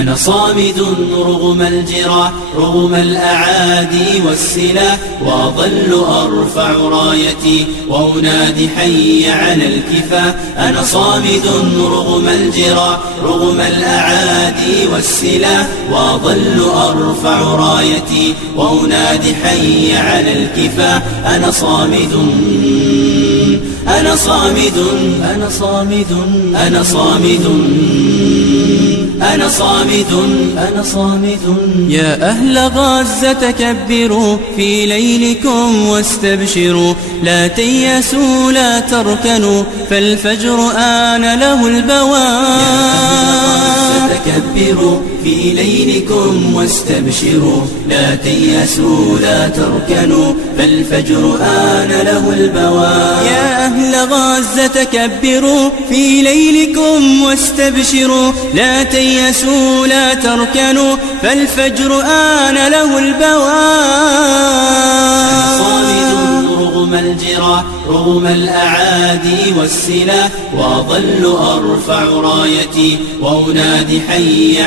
أنا صامد رغم الجراح، رغم الأعادي والسلاح، وأظل أرفع رايتي وأنادي حي على الكفاح. أنا صامد رغم الجراح، رغم الأعادي والسلاح، وأظل أرفع رايتي وأنادي حي على الكفاح. أنا صامد، أنا صامد، أنا صامد، أنا صامد، أنا صامد، أنا صامد. يا أهل غزة كبروا في ليلكم واستبشروا، لا تيأسوا لا تركنوا، فالفجر آن له البواب. كبروا في ليلكم واستبشروا، لا تيأسوا لا تركنوا، فالفجر آن له البواب. يا أهل غزة كبروا في ليلكم واستبشروا، لا تيأسوا لا تركنوا، فالفجر آن له البواب. رغم الجراح، رغم الأعادي والسلاح، وأظل أرفع رايتي وأنادي حي